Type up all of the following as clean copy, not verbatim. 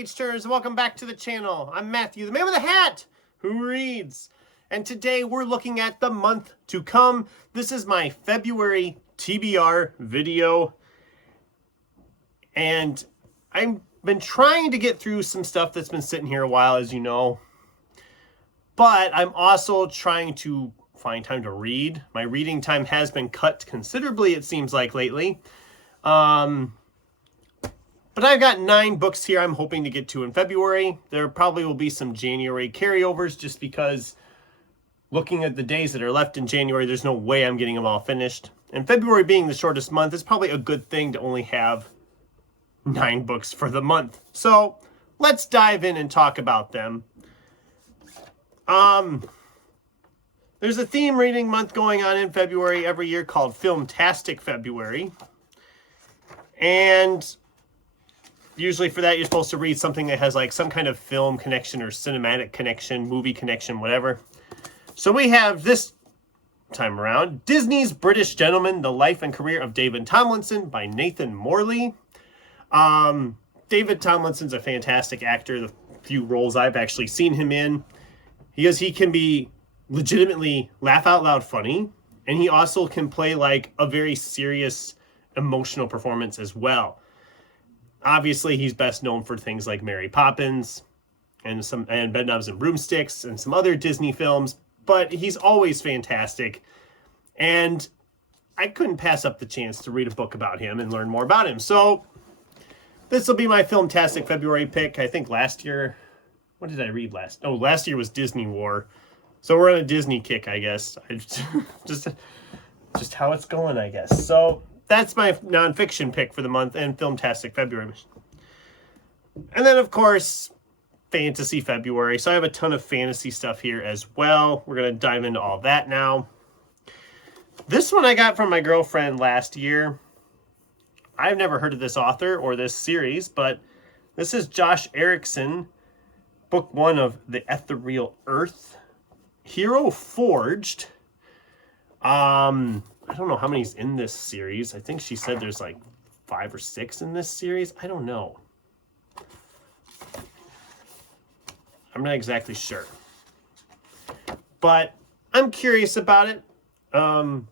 page turners, and welcome back to the channel. I'm Matthew, the man with the hat who reads. And today we're looking at the month to come. This is my February TBR video. And I've been trying to get through some stuff that's been sitting here a while, as you know. But I'm also trying to find time to read. My reading time has been cut considerably, it seems like, lately. But I've got 9 books here I'm hoping to get to in February. There probably will be some January carryovers just because looking at the days that are left in January, there's no way I'm getting them all finished. And February being the shortest month, it's probably a good thing to only have 9 books for the month. So let's dive in and talk about them. There's a theme reading month going on in February every year called Filmtastic February. And usually for that, you're supposed to read something that has like some kind of film connection or cinematic connection, movie connection, whatever. So we have this time around, Disney's British Gentleman, The Life and Career of David Tomlinson by Nathan Morley. David Tomlinson's a fantastic actor. The few roles I've actually seen him in, he can be legitimately laugh out loud funny, and he also can play like a very serious emotional performance as well. Obviously, he's best known for things like Mary Poppins and Bedknobs and Broomsticks and some other Disney films, but he's always fantastic. And I couldn't pass up the chance to read a book about him and learn more about him. So this will be my Filmtastic February pick. I think last year, what did I read last? Oh, last year was Disney War. So we're on a Disney kick, I guess. Just how it's going, I guess. So that's my nonfiction pick for the month and Filmtastic February. And then, of course, Fantasy February. So I have a ton of fantasy stuff here as well. We're going to dive into all that now. This one I got from my girlfriend last year. I've never heard of this author or this series, but this is Josh Erickson, book 1 of The Ethereal Earth. Hero Forged. I don't know how many's in this series. I think she said there's like 5 or 6 in this series. I don't know. I'm not exactly sure. But I'm curious about it. And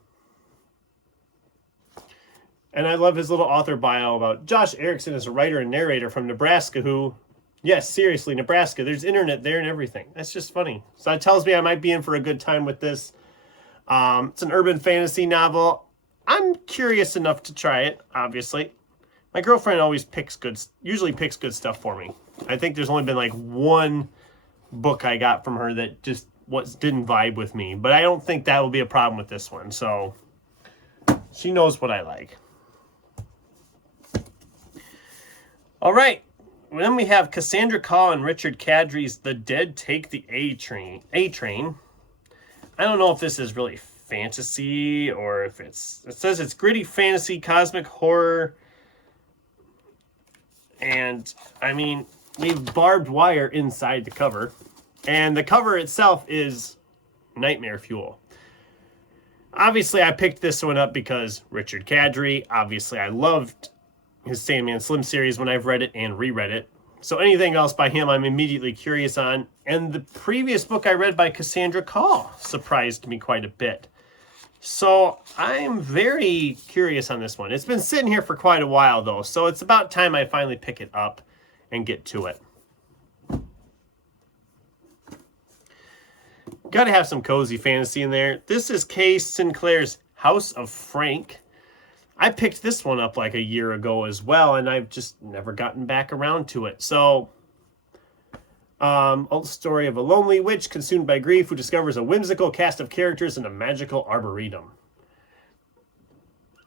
I love his little author bio about Josh Erickson is a writer and narrator from Nebraska who, yes, seriously, Nebraska. There's internet there and everything. That's just funny. So that tells me I might be in for a good time with this. It's an urban fantasy novel. I'm curious enough to try it, obviously. My girlfriend usually picks good stuff for me. I think there's only been like 1 book I got from her that just didn't vibe with me. But I don't think that will be a problem with this one. So she knows what I like. All right. Then we have Cassandra Caw and Richard Kadri's The Dead Take the A Train. I don't know if this is really fantasy or if it says it's gritty fantasy, cosmic horror. And I mean, we've barbed wire inside the cover. And the cover itself is nightmare fuel. Obviously, I picked this one up because Richard Kadri. Obviously, I loved his Sandman Slim series when I've read it and reread it. So anything else by him, I'm immediately curious on. And the previous book I read by Cassandra Caw surprised me quite a bit. So I'm very curious on this one. It's been sitting here for quite a while, though. So it's about time I finally pick it up and get to it. Got to have some cozy fantasy in there. This is Kay Sinclair's House of Frank. I picked this one up like a year ago as well, and I've just never gotten back around to it. So, a story of a lonely witch consumed by grief who discovers a whimsical cast of characters in a magical arboretum.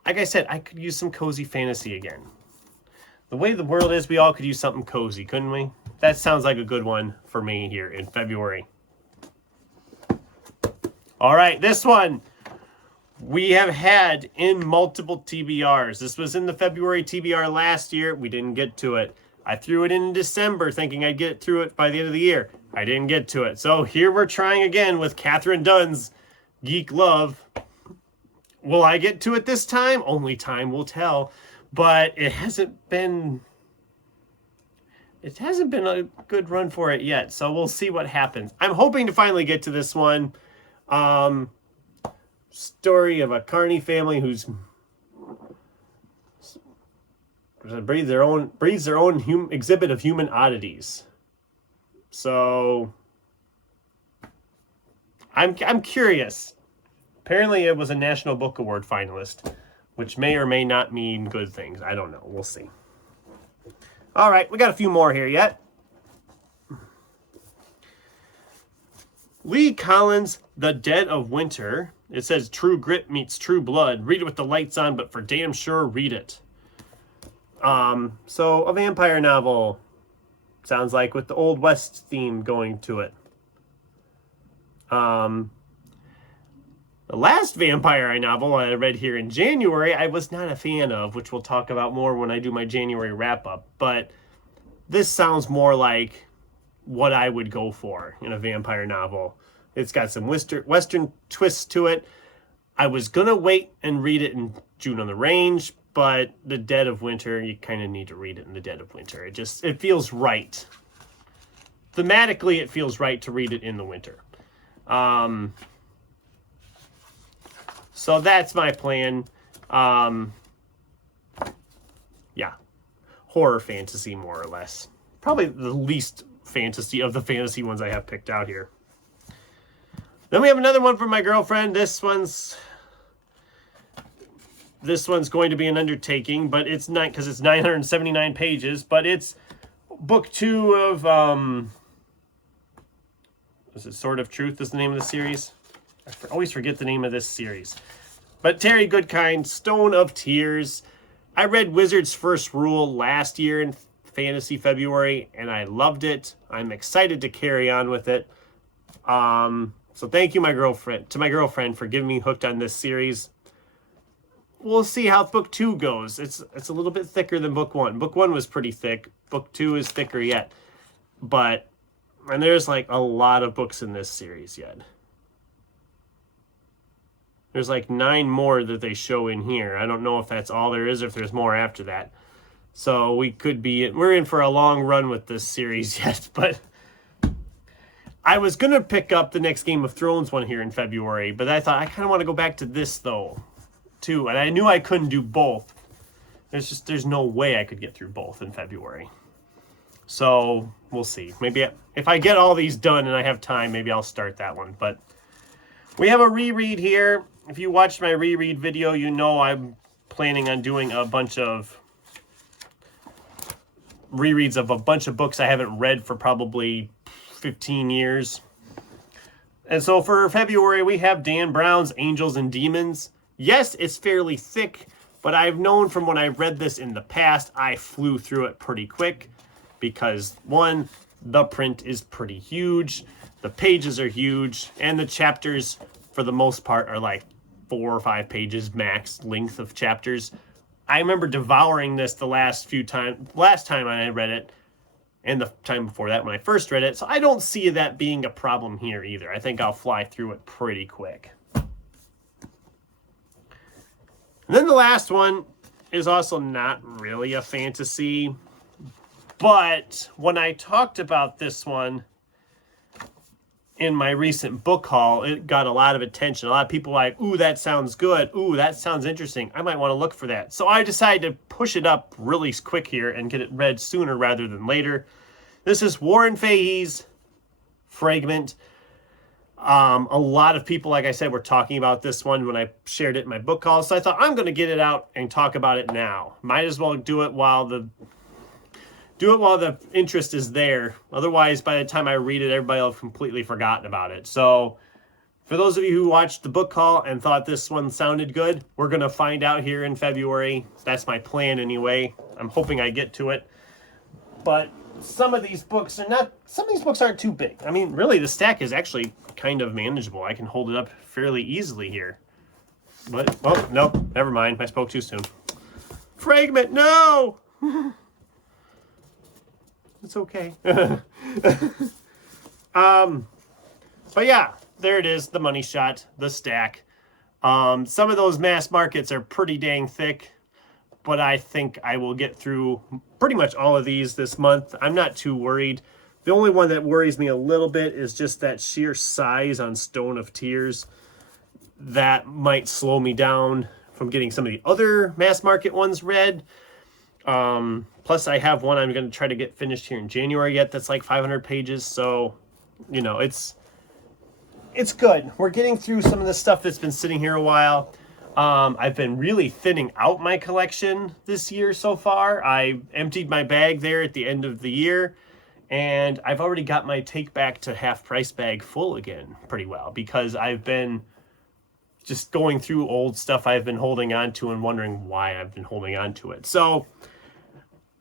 Like I said, I could use some cozy fantasy again. The way the world is, we all could use something cozy, couldn't we? That sounds like a good one for me here in February. All right, this one we have had in multiple TBRs. This was in the February TBR last year. We didn't get to it. I threw it in December thinking I'd get through it by the end of the year. I didn't get to it. So here we're trying again with Catherine Dunn's Geek Love. Will I get to it this time? Only time will tell. But it hasn't been it hasn't been a good run for it yet, so we'll see what happens. I'm hoping to finally get to this one. Story of a Carney family who's breeds their own exhibit of human oddities. So I'm curious. Apparently, it was a National Book Award finalist, which may or may not mean good things. I don't know. We'll see. All right, we got a few more here yet. Lee Collins' The Dead of Winter. It says True Grit meets True Blood. Read it with the lights on, but for damn sure, read it. So a vampire novel. Sounds like with the Old West theme going to it. The last vampire novel I read here in January, I was not a fan of, which we'll talk about more when I do my January wrap-up. But this sounds more like what I would go for in a vampire novel. It's got some Western twists to it. I was going to wait and read it in June on the Range, but The Dead of Winter, you kind of need to read it in the dead of winter. It feels right. Thematically, it feels right to read it in the winter. So that's my plan. Yeah. Horror fantasy, more or less. Probably the least fantasy of the fantasy ones I have picked out here. Then we have another one from my girlfriend. This one's going to be an undertaking, but it's not, because it's 979 pages, but it's book 2 of, is it Sword of Truth is the name of the series? I always forget the name of this series. But Terry Goodkind, Stone of Tears. I read Wizard's First Rule last year in Fantasy February, and I loved it. I'm excited to carry on with it. So thank you, my girlfriend, for giving me hooked on this series. We'll see how book 2 goes. It's a little bit thicker than book 1. Book 1 was pretty thick. Book 2 is thicker yet. And there's like a lot of books in this series yet. There's like 9 more that they show in here. I don't know if that's all there is or if there's more after that. So we're in for a long run with this series yet, but I was going to pick up the next Game of Thrones one here in February, but I thought I kind of want to go back to this though, too. And I knew I couldn't do both. There's no way I could get through both in February. So we'll see. Maybe if I get all these done and I have time, maybe I'll start that one. But we have a reread here. If you watched my reread video, you know I'm planning on doing a bunch of rereads of a bunch of books I haven't read for probably 15 years. And so for February, we have Dan Brown's Angels and Demons. Yes, it's fairly thick, but I've known from when I read this in the past, I flew through it pretty quick because, one, the print is pretty huge, the pages are huge, and the chapters, for the most part, are like 4 or 5 pages max length of chapters. I remember devouring this last time I read it, and the time before that when I first read it, so I don't see that being a problem here either. I think I'll fly through it pretty quick. And then the last one is also not really a fantasy, but when I talked about this one in my recent book haul, it got a lot of attention. A lot of people were like, ooh, that sounds good. Ooh, that sounds interesting. I might want to look for that. So I decided to push it up really quick here and get it read sooner rather than later. This is Warren Fahey's Fragment. A lot of people, like I said, were talking about this one when I shared it in my book haul. So I thought, I'm going to get it out and talk about it now. Might as well do it while the interest is there. Otherwise, by the time I read it, everybody will have completely forgotten about it. So for those of you who watched the book haul and thought this one sounded good, we're going to find out here in February. That's my plan anyway. I'm hoping I get to it. But some of these books aren't too big. I mean, really, the stack is actually kind of manageable. I can hold it up fairly easily here. But, oh, nope, never mind. I spoke too soon. Fragment, no! It's okay. But yeah, there it is, the money shot, the stack. Some of those mass markets are pretty dang thick. but I think I will get through pretty much all of these this month. I'm not too worried. The only one that worries me a little bit is just that sheer size on Stone of Tears. That might slow me down from getting some of the other mass market ones read. Plus I have one I'm going to try to get finished here in January yet that's like 500 pages. So, you know, it's good. We're getting through some of the stuff that's been sitting here a while. I've been really thinning out my collection this year so far. I emptied my bag there at the end of the year, and I've already got my take back to half price bag full again pretty well, because I've been just going through old stuff I've been holding on to and wondering why I've been holding on to it. So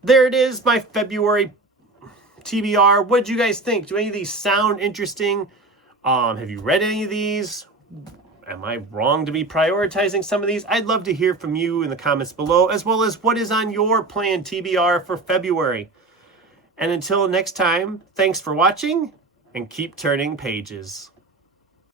there it is, my February TBR. What did you guys think? Do any of these sound interesting? Have you read any of these? Am I wrong to be prioritizing some of these? I'd love to hear from you in the comments below, as well as what is on your planned TBR for February. And until next time, thanks for watching and keep turning pages.